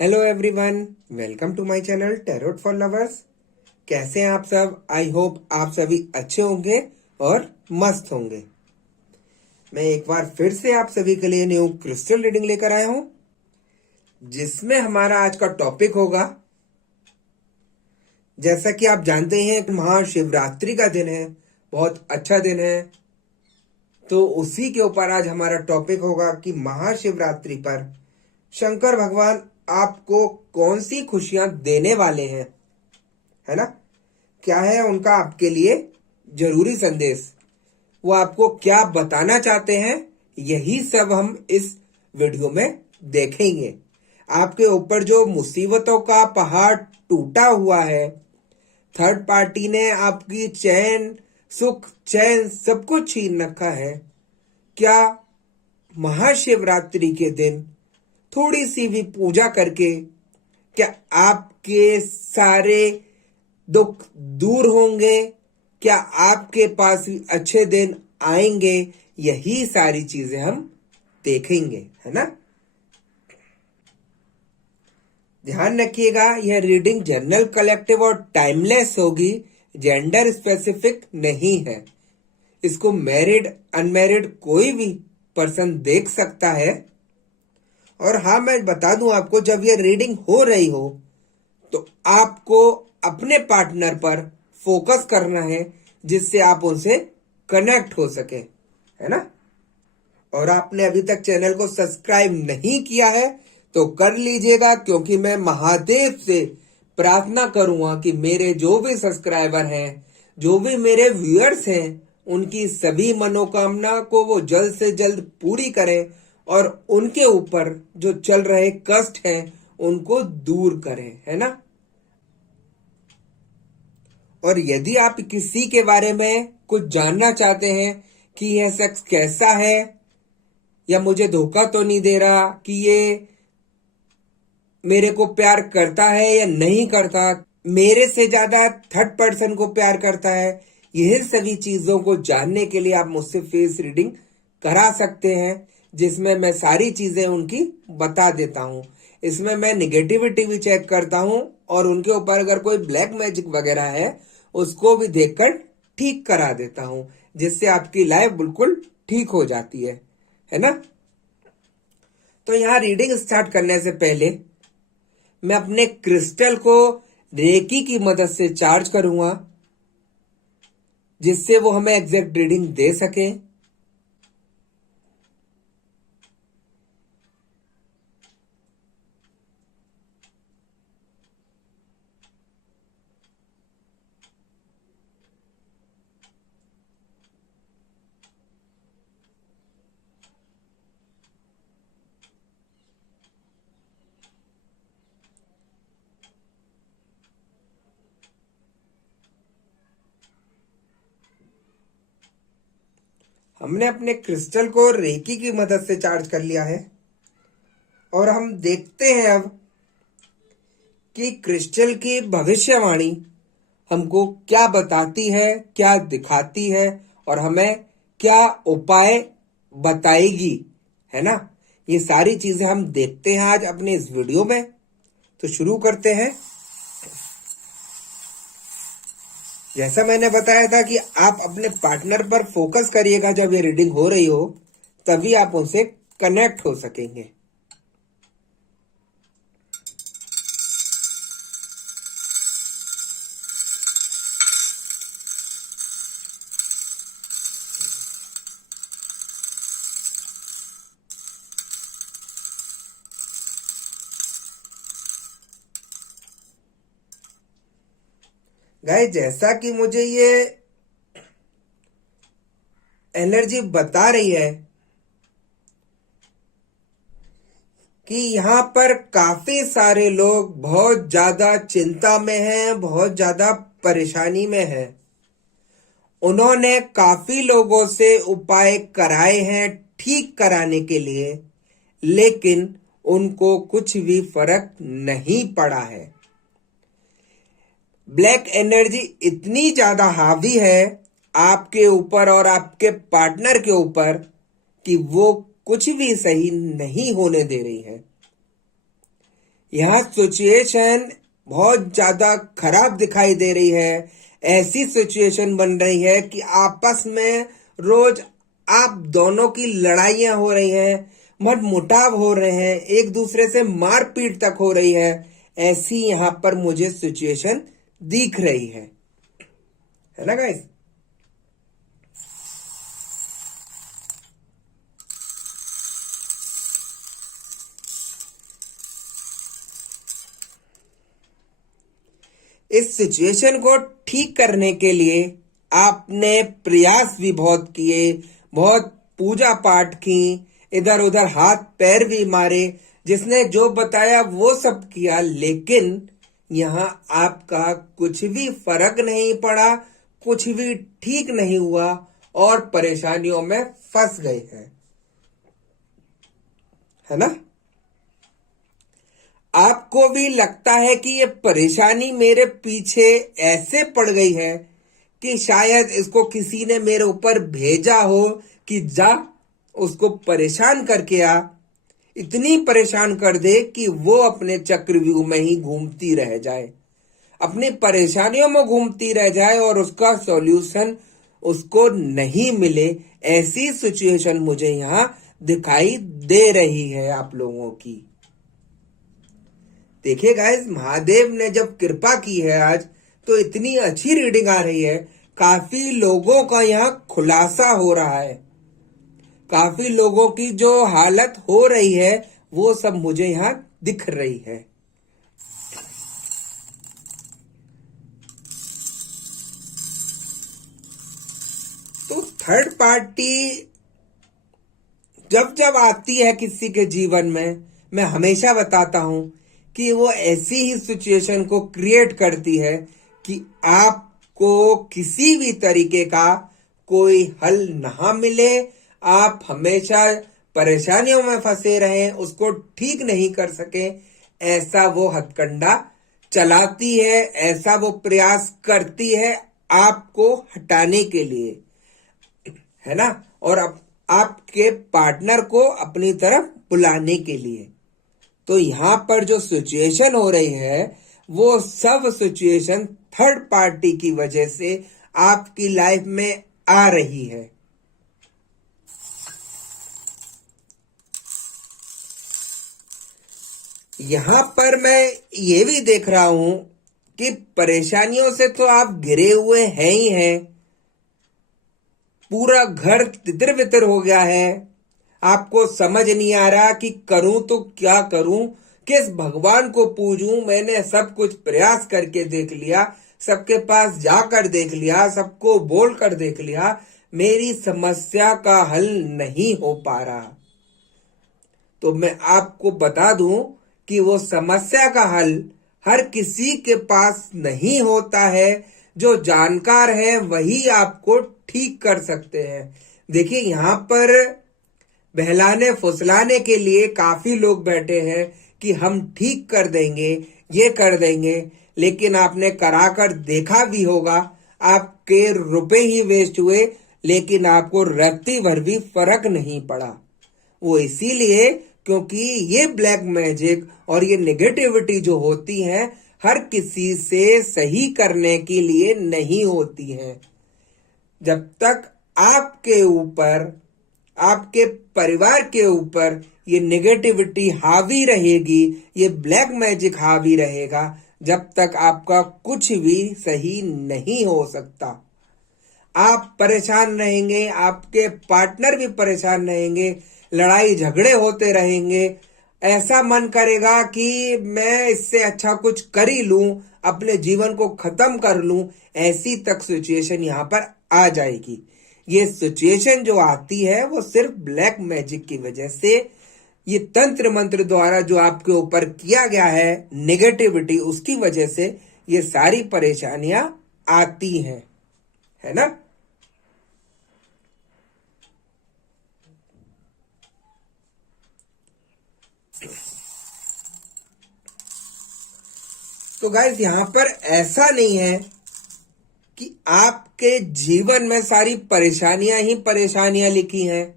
Hello everyone, welcome to my channel tarot for lovers. कैसे हैं आप सब? आई होप आप सभी अच्छे होंगे और मस्त होंगे। मैं एक बार फिर से आप सभी के लिए न्यू क्रिस्टल रीडिंग लेकर आया हूं, जिसमें हमारा आज का टॉपिक होगा, जैसा कि आप जानते हैं, महाशिवरात्रि का दिन है, बहुत अच्छा दिन है। तो उसी के ऊपर आज हमारा टॉपिक होगा कि महाशिवरात्रि पर शंकर भगवान आपको कौन सी खुशियां देने वाले हैं, है ना। क्या है उनका आपके लिए जरूरी संदेश, वो आपको क्या बताना चाहते हैं, यही सब हम इस वीडियो में देखेंगे। आपके ऊपर जो मुसीबतों का पहाड़ टूटा हुआ है, थर्ड पार्टी ने आपकी चैन, सुख, चैन सब कुछ छीन रखा है, क्या महाशिवरात्रि के दिन थोड़ी सी भी पूजा करके क्या आपके सारे दुख दूर होंगे? क्या आपके पास भी अच्छे दिन आएंगे? यही सारी चीजें हम देखेंगे, है ना। ध्यान रखिएगा, यह रीडिंग जनरल, कलेक्टिव और टाइमलेस होगी, जेंडर स्पेसिफिक नहीं है। इसको मैरिड, अनमैरिड कोई भी पर्सन देख सकता है। और हाँ, मैं बता दूं आपको, जब ये रीडिंग हो रही हो तो आपको अपने पार्टनर पर फोकस करना है, जिससे आप उनसे कनेक्ट हो सके, है ना। और आपने अभी तक चैनल को सब्सक्राइब नहीं किया है तो कर लीजिएगा, क्योंकि मैं महादेव से प्रार्थना करूंगा कि मेरे जो भी सब्सक्राइबर हैं, जो भी मेरे व्यूअर्स हैं, उनकी सभी मनोकामना को वो जल्द से जल्द पूरी करें और उनके ऊपर जो चल रहे कष्ट हैं उनको दूर करें, है ना। और यदि आप किसी के बारे में कुछ जानना चाहते हैं कि यह शख्स कैसा है, या मुझे धोखा तो नहीं दे रहा, कि ये मेरे को प्यार करता है या नहीं करता, मेरे से ज्यादा थर्ड पर्सन को प्यार करता है, यह सभी चीजों को जानने के लिए आप मुझसे फेस रीडिंग करा सकते हैं, जिसमें मैं सारी चीजें उनकी बता देता हूं। इसमें मैं निगेटिविटी भी चेक करता हूं और उनके ऊपर अगर कोई ब्लैक मैजिक वगैरह है उसको भी देखकर ठीक करा देता हूं, जिससे आपकी लाइफ बिल्कुल ठीक हो जाती है ना। तो यहां रीडिंग स्टार्ट करने से पहले मैं अपने क्रिस्टल को रेकी की मदद से चार्ज करूंगा, जिससे वो हमें एग्जैक्ट रीडिंग दे सके। हमने अपने क्रिस्टल को रेकी की मदद से चार्ज कर लिया है और हम देखते हैं अब कि क्रिस्टल की भविष्यवाणी हमको क्या बताती है, क्या दिखाती है और हमें क्या उपाय बताएगी, है ना। ये सारी चीजें हम देखते हैं आज अपने इस वीडियो में। तो शुरू करते हैं। जैसा मैंने बताया था कि आप अपने पार्टनर पर फोकस करिएगा, जब ये रीडिंग हो रही हो तभी आप उनसे कनेक्ट हो सकेंगे। गाइस, जैसा कि मुझे ये एनर्जी बता रही है कि यहाँ पर काफी सारे लोग बहुत ज्यादा चिंता में हैं, बहुत ज्यादा परेशानी में हैं। उन्होंने काफी लोगों से उपाय कराए हैं ठीक कराने के लिए, लेकिन उनको कुछ भी फर्क नहीं पड़ा है। ब्लैक एनर्जी इतनी ज्यादा हावी है आपके ऊपर और आपके पार्टनर के ऊपर कि वो कुछ भी सही नहीं होने दे रही है। यहाँ सिचुएशन बहुत ज्यादा खराब दिखाई दे रही है। ऐसी सिचुएशन बन रही है कि आपस में रोज आप दोनों की लड़ाइयां हो रही हैं, मनमुटाव हो रहे हैं, एक दूसरे से मारपीट तक हो रही है। ऐसी यहाँ पर मुझे सिचुएशन दिख रही है ना गाइस। इस सिचुएशन को ठीक करने के लिए आपने प्रयास भी बहुत किए, बहुत पूजा पाठ की, इधर उधर हाथ पैर भी मारे, जिसने जो बताया वो सब किया, लेकिन यहाँ आपका कुछ भी फर्क नहीं पड़ा, कुछ भी ठीक नहीं हुआ और परेशानियों में फंस गए हैं, है ना। आपको भी लगता है कि ये परेशानी मेरे पीछे ऐसे पड़ गई है कि शायद इसको किसी ने मेरे ऊपर भेजा हो कि जा उसको परेशान करके आ, इतनी परेशान कर दे कि वो अपने चक्रव्यूह में ही घूमती रह जाए, अपनी परेशानियों में घूमती रह जाए और उसका सॉल्यूशन उसको नहीं मिले। ऐसी सिचुएशन मुझे यहाँ दिखाई दे रही है आप लोगों की। देखिए गाइस, महादेव ने जब कृपा की है आज, तो इतनी अच्छी रीडिंग आ रही है। काफी लोगों का यहाँ खुलासा हो रहा है, काफी लोगों की जो हालत हो रही है वो सब मुझे यहाँ दिख रही है। तो थर्ड पार्टी जब जब आती है किसी के जीवन में, मैं हमेशा बताता हूं कि वो ऐसी ही सिचुएशन को क्रिएट करती है कि आपको किसी भी तरीके का कोई हल ना मिले, आप हमेशा परेशानियों में फंसे रहें, उसको ठीक नहीं कर सके, ऐसा वो हथकंडा चलाती है, ऐसा वो प्रयास करती है आपको हटाने के लिए, है ना, और आपके पार्टनर को अपनी तरफ बुलाने के लिए। तो यहां पर जो सिचुएशन हो रही है वो सब सिचुएशन थर्ड पार्टी की वजह से आपकी लाइफ में आ रही है। यहां पर मैं ये भी देख रहा हूं कि परेशानियों से तो आप घिरे हुए हैं ही हैं, पूरा घर तितर बितर हो गया है, आपको समझ नहीं आ रहा कि करूं तो क्या करूं, किस भगवान को पूजूं। मैंने सब कुछ प्रयास करके देख लिया, सबके पास जाकर देख लिया, सबको बोल कर देख लिया, मेरी समस्या का हल नहीं हो पा रहा। तो मैं आपको बता दूं कि वो समस्या का हल हर किसी के पास नहीं होता है, जो जानकार है वही आपको ठीक कर सकते हैं। देखिए, यहाँ पर बहलाने फुसलाने के लिए काफी लोग बैठे हैं कि हम ठीक कर देंगे, ये कर देंगे, लेकिन आपने कराकर देखा भी होगा, आपके रुपए ही वेस्ट हुए, लेकिन आपको रत्ती भर भी फर्क नहीं पड़ा। वो इसीलिए क्योंकि ये ब्लैक मैजिक और ये नेगेटिविटी जो होती है हर किसी से सही करने के लिए नहीं होती है। जब तक आपके ऊपर, आपके परिवार के ऊपर ये नेगेटिविटी हावी रहेगी, ये ब्लैक मैजिक हावी रहेगा, जब तक आपका कुछ भी सही नहीं हो सकता। आप परेशान रहेंगे, आपके पार्टनर भी परेशान रहेंगे, लड़ाई झगड़े होते रहेंगे, ऐसा मन करेगा कि मैं इससे अच्छा कुछ कर ही लूं, अपने जीवन को खत्म कर लूं, ऐसी तक सिचुएशन यहाँ पर आ जाएगी। ये सिचुएशन जो आती है वो सिर्फ ब्लैक मैजिक की वजह से, ये तंत्र मंत्र द्वारा जो आपके ऊपर किया गया है नेगेटिविटी, उसकी वजह से ये सारी परेशानियां आती हैं, है ना। तो गाइस, यहां पर ऐसा नहीं है कि आपके जीवन में सारी परेशानियां ही परेशानियां लिखी हैं,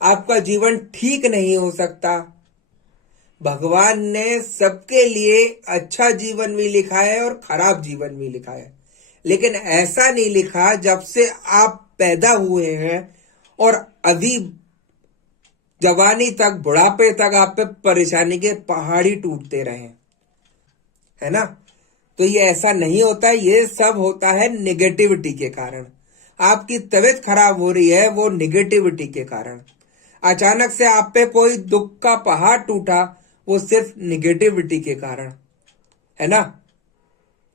आपका जीवन ठीक नहीं हो सकता। भगवान ने सबके लिए अच्छा जीवन भी लिखा है और खराब जीवन भी लिखा है, लेकिन ऐसा नहीं लिखा जब से आप पैदा हुए हैं और अभी जवानी तक, बुढ़ापे तक आप पे परेशानी के पहाड़ी टूटते रहे, है ना। तो ये ऐसा नहीं होता, ये सब होता है निगेटिविटी के कारण। आपकी तबीयत खराब हो रही है वो निगेटिविटी के कारण। अचानक से आप पे कोई दुख का पहाड़ टूटा, वो सिर्फ निगेटिविटी के कारण, है ना।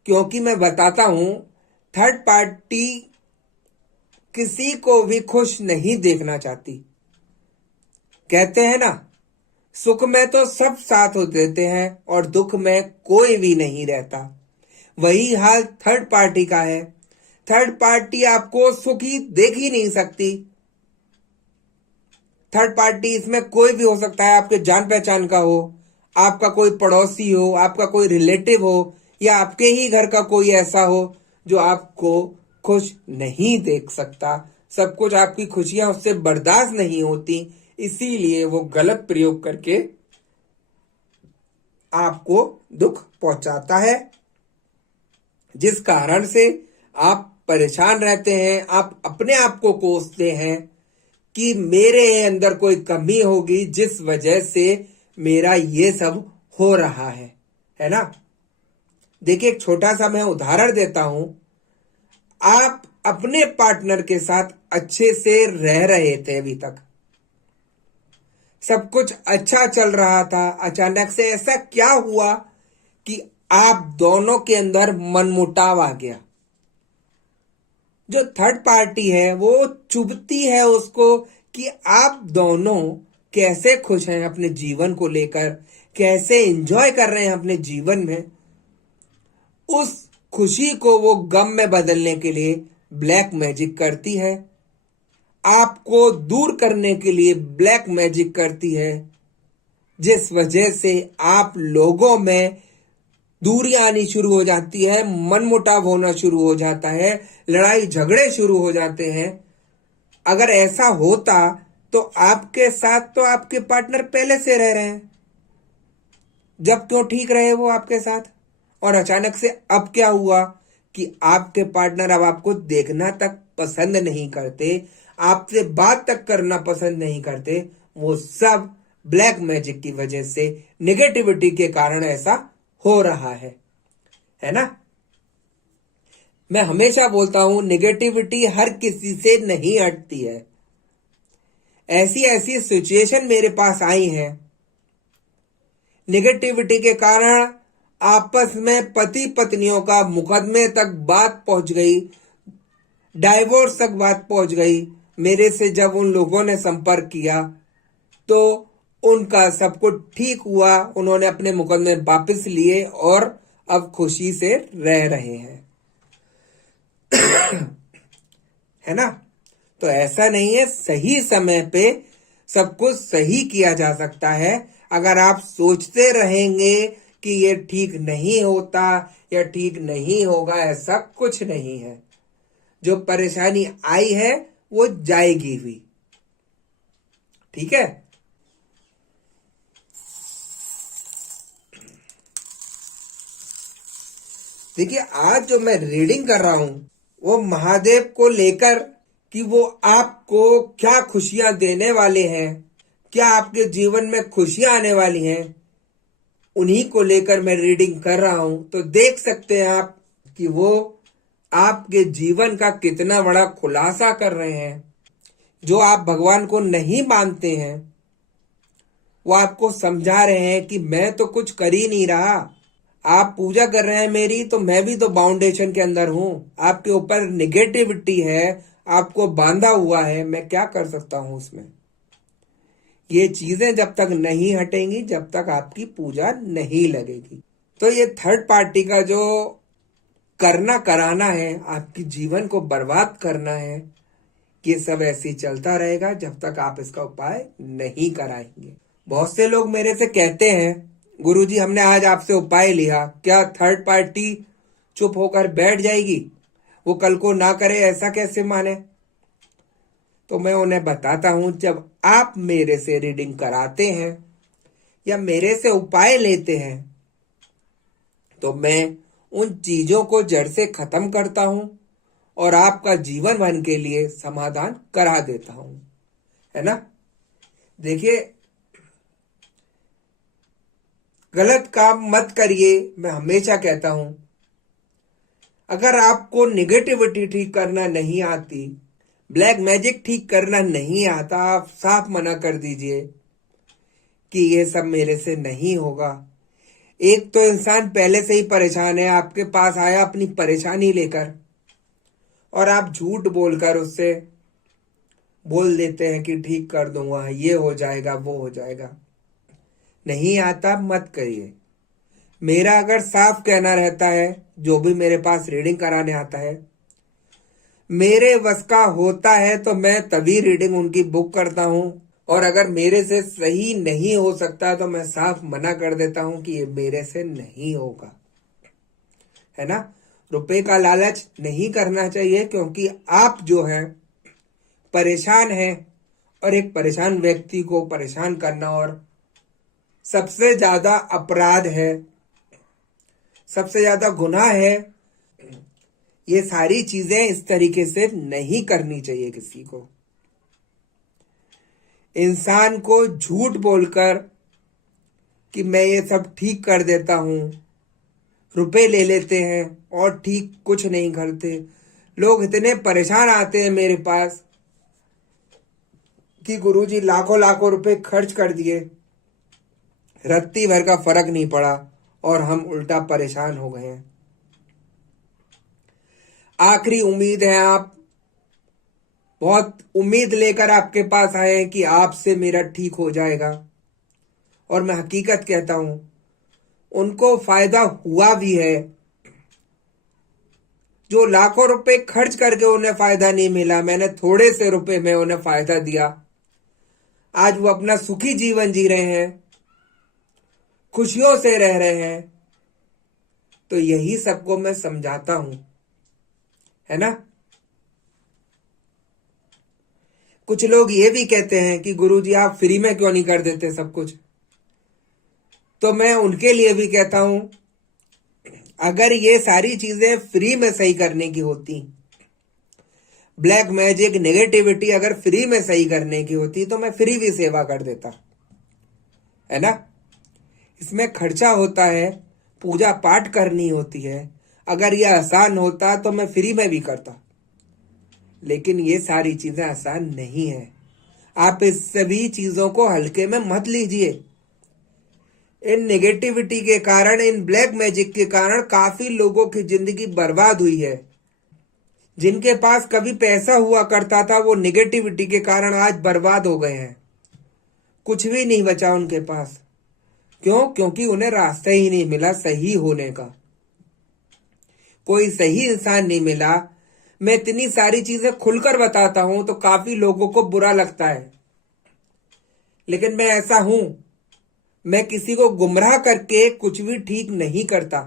क्योंकि मैं बताता हूं, थर्ड पार्टी किसी को भी खुश नहीं देखना चाहती। कहते हैं ना, सुख में तो सब साथ हो देते हैं और दुख में कोई भी नहीं रहता। वही हाल थर्ड पार्टी का है। थर्ड पार्टी आपको सुखी देख ही नहीं सकती। थर्ड पार्टी इसमें कोई भी हो सकता है, आपके जान पहचान का हो, आपका कोई पड़ोसी हो, आपका कोई रिलेटिव हो, या आपके ही घर का कोई ऐसा हो जो आपको खुश नहीं देख सकता। सब कुछ आपकी खुशियां उससे बर्दाश्त नहीं होती, इसीलिए वो गलत प्रयोग करके आपको दुख पहुंचाता है, जिस कारण से आप परेशान रहते हैं। आप अपने आप को कोसते हैं कि मेरे अंदर कोई कमी होगी जिस वजह से मेरा ये सब हो रहा है ना। देखिए, एक छोटा सा मैं उदाहरण देता हूं। आप अपने पार्टनर के साथ अच्छे से रह रहे थे, अभी तक सब कुछ अच्छा चल रहा था। अचानक से ऐसा क्या हुआ कि आप दोनों के अंदर मनमुटाव आ गया। जो थर्ड पार्टी है वो चुभती है उसको कि आप दोनों कैसे खुश हैं अपने जीवन को लेकर, कैसे एंजॉय कर रहे हैं अपने जीवन में। उस खुशी को वो गम में बदलने के लिए ब्लैक मैजिक करती है, आपको दूर करने के लिए ब्लैक मैजिक करती है, जिस वजह से आप लोगों में दूरी आनी शुरू हो जाती है, मनमुटाव होना शुरू हो जाता है, लड़ाई झगड़े शुरू हो जाते हैं। अगर ऐसा होता तो आपके साथ तो आपके पार्टनर पहले से रह रहे हैं, जब क्यों ठीक रहे वो आपके साथ। और अचानक से अब क्या हुआ कि आपके पार्टनर अब आपको देखना तक पसंद नहीं करते, आपसे बात तक करना पसंद नहीं करते। वो सब ब्लैक मैजिक की वजह से, नेगेटिविटी के कारण ऐसा हो रहा है ना। मैं हमेशा बोलता हूं, नेगेटिविटी हर किसी से नहीं हटती है। ऐसी ऐसी सिचुएशन मेरे पास आई हैं, नेगेटिविटी के कारण आपस में पति पत्नियों का मुकदमे तक बात पहुंच गई, डाइवोर्स तक बात पहुंच गई। मेरे से जब उन लोगों ने संपर्क किया तो उनका सब कुछ ठीक हुआ, उन्होंने अपने मुकदमे वापस लिए और अब खुशी से रह रहे हैं, है ना। तो ऐसा नहीं है, सही समय पे सब कुछ सही किया जा सकता है। अगर आप सोचते रहेंगे कि ये ठीक नहीं होता या ठीक नहीं होगा, ऐसा कुछ नहीं है। जो परेशानी आई है वो जाएगी भी, ठीक है। देखिए, आज जो मैं रीडिंग कर रहा हूं वो महादेव को लेकर कि वो आपको क्या खुशियां देने वाले हैं, क्या आपके जीवन में खुशियां आने वाली हैं, उन्हीं को लेकर मैं रीडिंग कर रहा हूं। तो देख सकते हैं आप कि वो आपके जीवन का कितना बड़ा खुलासा कर रहे हैं। जो आप भगवान को नहीं मानते हैं वो आपको समझा रहे हैं कि मैं तो कुछ कर ही नहीं रहा, आप पूजा कर रहे हैं मेरी, तो मैं भी तो बाउंडेशन के अंदर हूं। आपके ऊपर निगेटिविटी है, आपको बांधा हुआ है, मैं क्या कर सकता हूं उसमें। ये चीजें जब तक नहीं हटेंगी, जब तक आपकी पूजा नहीं लगेगी। तो ये थर्ड पार्टी का जो करना कराना है, आपकी जीवन को बर्बाद करना है, ये सब ऐसे ही चलता रहेगा जब तक आप इसका उपाय नहीं कराएंगे। बहुत से लोग मेरे से कहते हैं, गुरुजी हमने आज आपसे उपाय लिया, क्या थर्ड पार्टी चुप होकर बैठ जाएगी, वो कल को ना करे, ऐसा कैसे माने। तो मैं उन्हें बताता हूं, जब आप मेरे से रीडिंग कराते हैं, या मेरे से उपाय लेते हैं तो मैं उन चीजों को जड़ से खत्म करता हूं और आपका जीवन भर के लिए समाधान करा देता हूं, है ना। देखिए, गलत काम मत करिए, मैं हमेशा कहता हूं। अगर आपको निगेटिविटी ठीक करना नहीं आती, ब्लैक मैजिक ठीक करना नहीं आता, आप साफ मना कर दीजिए कि ये सब मेरे से नहीं होगा। एक तो इंसान पहले से ही परेशान है, आपके पास आया अपनी परेशानी लेकर और आप झूठ बोलकर उससे बोल देते हैं कि ठीक कर दूंगा, ये हो जाएगा, वो हो जाएगा। नहीं आता मत करिए। मेरा अगर साफ कहना रहता है, जो भी मेरे पास रीडिंग कराने आता है, मेरे बस का होता है तो मैं तभी रीडिंग उनकी बुक करता हूं, और अगर मेरे से सही नहीं हो सकता तो मैं साफ मना कर देता हूं कि ये मेरे से नहीं होगा, है ना। रुपए का लालच नहीं करना चाहिए, क्योंकि आप जो है परेशान है, और एक परेशान व्यक्ति को परेशान करना और सबसे ज्यादा अपराध है, सबसे ज्यादा गुनाह है। ये सारी चीजें इस तरीके से नहीं करनी चाहिए किसी को। इंसान को झूठ बोलकर कि मैं ये सब ठीक कर देता हूं, रुपए ले लेते हैं और ठीक कुछ नहीं करते। लोग इतने परेशान आते हैं मेरे पास कि गुरुजी लाखों लाखों रुपए खर्च कर दिए, रत्ती भर का फर्क नहीं पड़ा और हम उल्टा परेशान हो गए हैं। आखिरी उम्मीद है, आप बहुत उम्मीद लेकर आपके पास आए हैं कि आपसे मेरा ठीक हो जाएगा, और मैं हकीकत कहता हूं उनको फायदा हुआ भी है। जो लाखों रुपए खर्च करके उन्हें फायदा नहीं मिला, मैंने थोड़े से रुपए में उन्हें फायदा दिया। आज वो अपना सुखी जीवन जी रहे हैं, खुशियों से रह रहे हैं। तो यही सबको मैं समझाता हूं, है ना। कुछ लोग ये भी कहते हैं कि गुरुजी आप फ्री में क्यों नहीं कर देते सब कुछ। तो मैं उनके लिए भी कहता हूं, अगर ये सारी चीजें फ्री में सही करने की होती, ब्लैक मैजिक नेगेटिविटी अगर फ्री में सही करने की होती तो मैं फ्री भी सेवा कर देता, है ना। इसमें खर्चा होता है, पूजा पाठ करनी होती है। अगर यह आसान होता तो मैं फ्री में भी करता, लेकिन ये सारी चीजें आसान नहीं है। आप इस सभी चीजों को हल्के में मत लीजिए। इन नेगेटिविटी के कारण, इन ब्लैक मैजिक के कारण काफी लोगों की जिंदगी बर्बाद हुई है। जिनके पास कभी पैसा हुआ करता था, वो नेगेटिविटी के कारण आज बर्बाद हो गए हैं। कुछ भी नहीं बचा उनके पास। क्यों? क्योंकि उन्हें रास्ता ही नहीं मिला सही होने का। कोई सही इंसान नहीं मिला। मैं इतनी सारी चीजें खुलकर बताता हूं तो काफी लोगों को बुरा लगता है, लेकिन मैं ऐसा हूं, मैं किसी को गुमराह करके कुछ भी ठीक नहीं करता।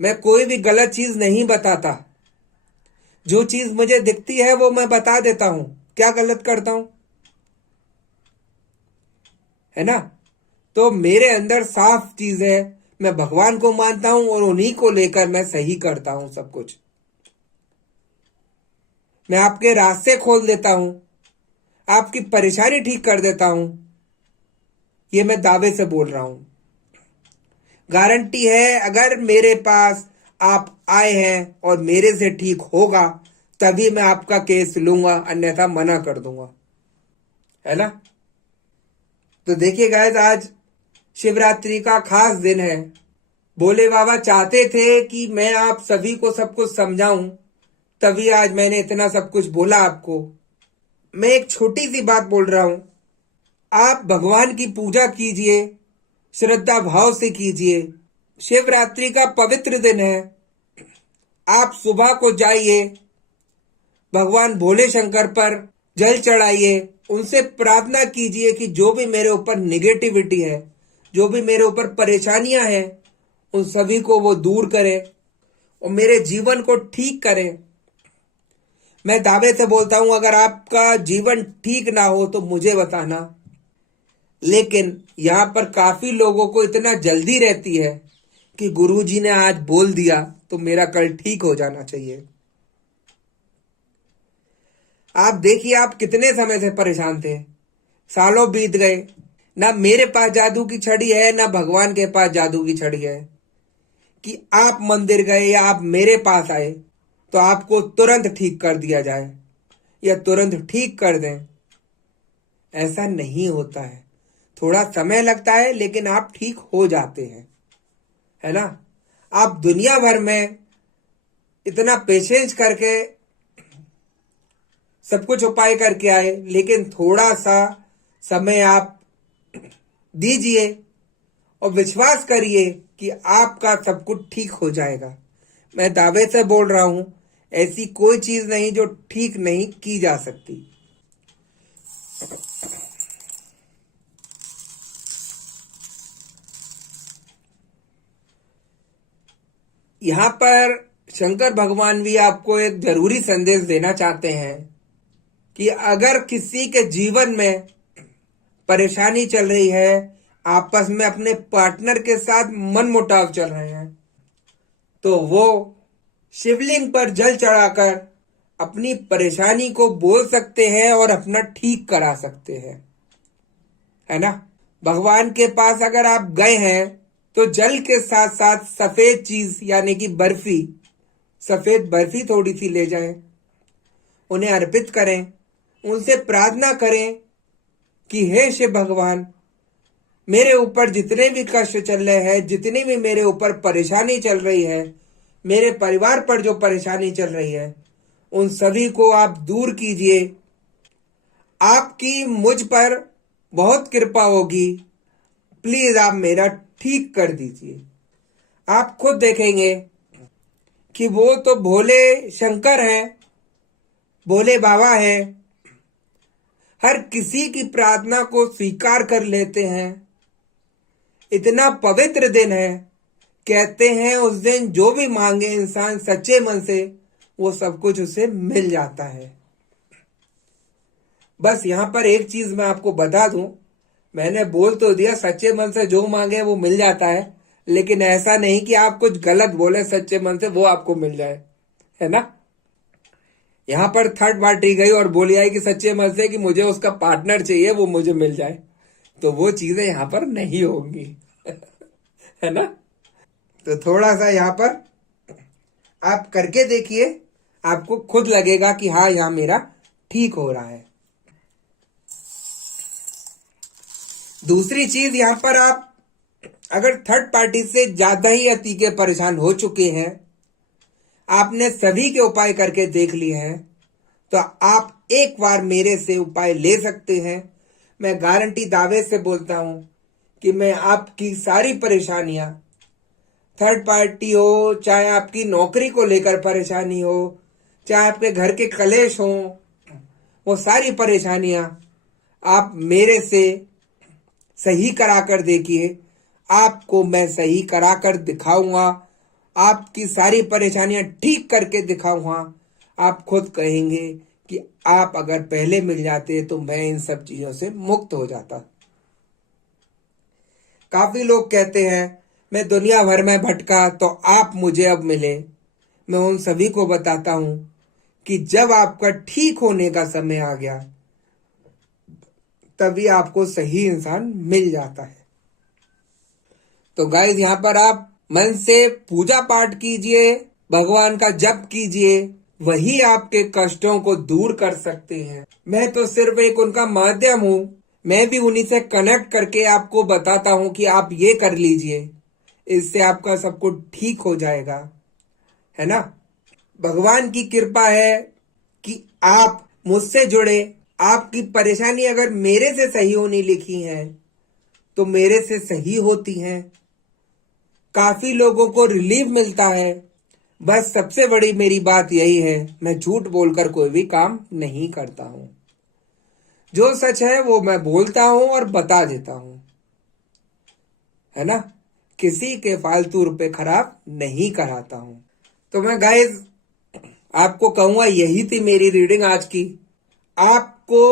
मैं कोई भी गलत चीज नहीं बताता। जो चीज मुझे दिखती है वो मैं बता देता हूं, क्या गलत करता हूं, है ना। तो मेरे अंदर साफ चीज है, मैं भगवान को मानता हूं और उन्हीं को लेकर मैं सही करता हूं सब कुछ। मैं आपके रास्ते खोल देता हूं, आपकी परेशानी ठीक कर देता हूं। ये मैं दावे से बोल रहा हूं। गारंटी है, अगर मेरे पास आप आए हैं और मेरे से ठीक होगा तभी मैं आपका केस लूंगा, अन्यथा मना कर दूंगा, है ना। तो देखिए गाइस, आज शिवरात्रि का खास दिन है। भोले बाबा चाहते थे कि मैं आप सभी को सब कुछ समझाऊं, तभी आज मैंने इतना सब कुछ बोला आपको। मैं एक छोटी सी बात बोल रहा हूं, आप भगवान की पूजा कीजिए, श्रद्धा भाव से कीजिए। शिवरात्रि का पवित्र दिन है। आप सुबह को जाइए, भगवान भोले शंकर पर जल चढ़ाइए, उनसे प्रार्थना कीजिए कि जो भी मेरे ऊपर निगेटिविटी है, जो भी मेरे ऊपर परेशानियां हैं, उन सभी को वो दूर करे और मेरे जीवन को ठीक करे। मैं दावे से बोलता हूं, अगर आपका जीवन ठीक ना हो तो मुझे बताना, लेकिन यहाँ पर काफी लोगों को इतना जल्दी रहती है कि गुरुजी ने आज बोल दिया तो मेरा कल ठीक हो जाना चाहिए। आप देखिए, आप कितने समय से परेशान थे, सालों बीत गए, ना मेरे पास जादू की छड़ी है ना भगवान के पास जादू की छड़ी है कि आप मंदिर गए या आप मेरे पास आए तो आपको तुरंत ठीक कर दिया जाए या तुरंत ठीक कर दें। ऐसा नहीं होता है, थोड़ा समय लगता है लेकिन आप ठीक हो जाते हैं, है ना। आप दुनिया भर में इतना पेशेंस करके सब कुछ उपाय करके आए, लेकिन थोड़ा सा समय आप दीजिए और विश्वास करिए कि आपका सब कुछ ठीक हो जाएगा। मैं दावे से बोल रहा हूं, ऐसी कोई चीज नहीं जो ठीक नहीं की जा सकती। यहां पर शंकर भगवान भी आपको एक जरूरी संदेश देना चाहते हैं कि अगर किसी के जीवन में परेशानी चल रही है, आपस में अपने पार्टनर के साथ मनमुटाव चल रहे हैं, तो वो शिवलिंग पर जल चढ़ाकर अपनी परेशानी को बोल सकते हैं और अपना ठीक करा सकते हैं, है ना। भगवान के पास अगर आप गए हैं तो जल के साथ साथ सफेद चीज यानी कि बर्फी, सफेद बर्फी थोड़ी सी ले जाएं, उन्हें अर्पित करें, उनसे प्रार्थना करें कि हे शिव भगवान, मेरे ऊपर जितने भी कष्ट चल रहे हैं, जितनी भी मेरे ऊपर परेशानी चल रही है, मेरे परिवार पर जो परेशानी चल रही है, उन सभी को आप दूर कीजिए। आपकी मुझ पर बहुत कृपा होगी, प्लीज आप मेरा ठीक कर दीजिए। आप खुद देखेंगे कि वो तो भोले शंकर हैं, भोले बाबा हैं, हर किसी की प्रार्थना को स्वीकार कर लेते हैं। इतना पवित्र दिन है, कहते हैं उस दिन जो भी मांगे इंसान सच्चे मन से, वो सब कुछ उसे मिल जाता है। बस यहां पर एक चीज मैं आपको बता दूं, मैंने बोल तो दिया सच्चे मन से जो मांगे वो मिल जाता है, लेकिन ऐसा नहीं कि आप कुछ गलत बोले सच्चे मन से वो आपको मिल जाए, है ना। यहां पर थर्ड पार्टी गई और बोली आई कि सच्चे मन से कि मुझे उसका पार्टनर चाहिए, वो मुझे मिल जाए, तो वो चीजें यहां पर नहीं होंगी है ना। तो थोड़ा सा यहां पर आप करके देखिए, आपको खुद लगेगा कि हाँ यहां मेरा ठीक हो रहा है। दूसरी चीज, यहां पर आप अगर थर्ड पार्टी से ज्यादा ही अति के परेशान हो चुके हैं, आपने सभी के उपाय करके देख लिए हैं, तो आप एक बार मेरे से उपाय ले सकते हैं। मैं गारंटी दावे से बोलता हूं कि मैं आपकी सारी परेशानियां, थर्ड पार्टी हो, चाहे आपकी नौकरी को लेकर परेशानी हो, चाहे आपके घर के कलेश हो, वो सारी परेशानियां आप मेरे से सही कराकर देखिए, आपको मैं सही कराकर दिखाऊंगा, आपकी सारी परेशानियां ठीक करके दिखाऊंगा। आप खुद कहेंगे कि आप अगर पहले मिल जाते तो मैं इन सब चीजों से मुक्त हो जाता। काफी लोग कहते हैं मैं दुनिया भर में भटका तो आप मुझे अब मिले। मैं उन सभी को बताता हूं कि जब आपका ठीक होने का समय आ गया, तभी आपको सही इंसान मिल जाता है। तो गाइस, यहां पर आप मन से पूजा पाठ कीजिए, भगवान का जप कीजिए, वही आपके कष्टों को दूर कर सकते हैं। मैं तो सिर्फ एक उनका माध्यम हूं, मैं भी उन्हीं से कनेक्ट करके आपको बताता हूं कि आप ये कर लीजिए, इससे आपका सब कुछ ठीक हो जाएगा, है ना। भगवान की कृपा है कि आप मुझसे जुड़े। आपकी परेशानी अगर मेरे से सही होनी लिखी है तो मेरे से सही होती हैं। काफी लोगों को रिलीफ मिलता है। बस सबसे बड़ी मेरी बात यही है, मैं झूठ बोलकर कोई भी काम नहीं करता हूं। जो सच है वो मैं बोलता हूं और बता देता हूं, है ना। किसी के फालतू रुपए खराब नहीं कराता हूं। तो मैं गाइस आपको कहूंगा, यही थी मेरी रीडिंग आज की। आपको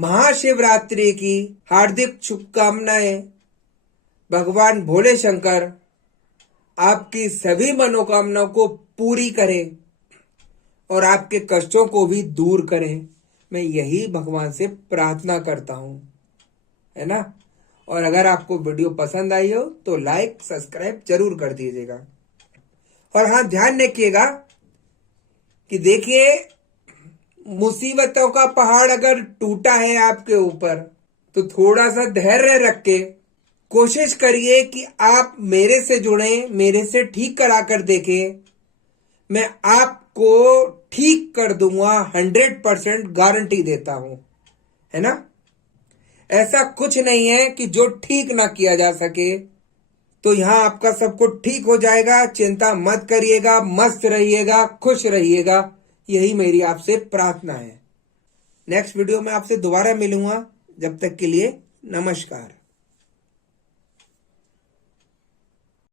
महाशिवरात्रि की हार्दिक शुभकामनाएं। भगवान भोले शंकर आपकी सभी मनोकामनाओं को पूरी करें और आपके कष्टों को भी दूर करें। मैं यही भगवान से प्रार्थना करता हूं, है ना। और अगर आपको वीडियो पसंद आई हो तो लाइक सब्सक्राइब जरूर कर दीजिएगा। और हाँ, ध्यान रखिएगा कि देखिए, मुसीबतों का पहाड़ अगर टूटा है आपके ऊपर तो थोड़ा सा धैर्य रख के कोशिश करिए कि आप मेरे से जुड़ें, मेरे से ठीक करा कर देखें। मैं आपको ठीक कर दूंगा, 100% गारंटी देता हूं, है ना। ऐसा कुछ नहीं है कि जो ठीक ना किया जा सके। तो यहां आपका सब कुछ ठीक हो जाएगा, चिंता मत करिएगा, मस्त रहिएगा, खुश रहिएगा, यही मेरी आपसे प्रार्थना है। नेक्स्ट वीडियो में आपसे दोबारा मिलूंगा, जब तक के लिए नमस्कार।